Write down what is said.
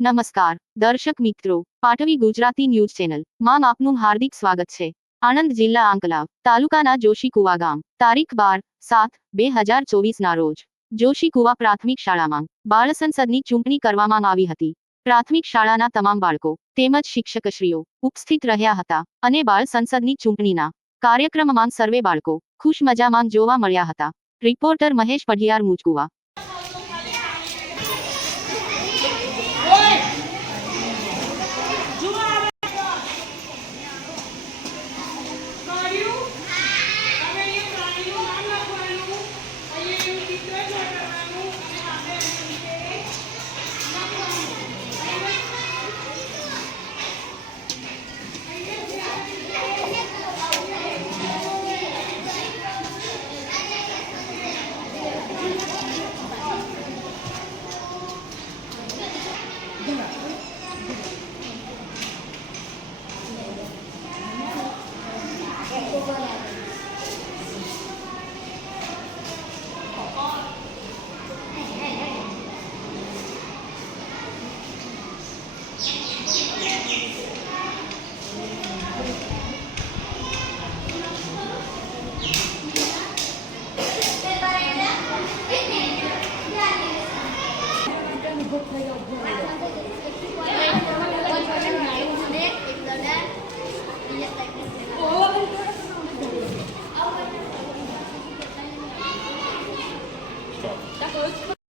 નમસ્કાર દર્શક મિત્રો, પાટવી ગુજરાતી ન્યૂઝ ચેનલ માં આપનું હાર્દિક સ્વાગત છે। આણંદ જિલ્લા આંકલાવ તાલુકાના જોશીકુવા ગામ તારીખ 12/7/2024 ના રોજ જોશીકુવા પ્રાથમિક શાળામાં બાળ સંસદની ચૂંટણી કરવામાં આવી હતી। પ્રાથમિક શાળાના તમામ બાળકો તેમજ શિક્ષકશ્રીઓ ઉપસ્થિત રહ્યા હતા અને બાળ સંસદની ચૂંટણીના કાર્યક્રમમાં સર્વે બાળકો ખુશ મજામાં જોવા મળ્યા હતા। રિપોર્ટર મહેશ પઢિયાર મુજકુવા।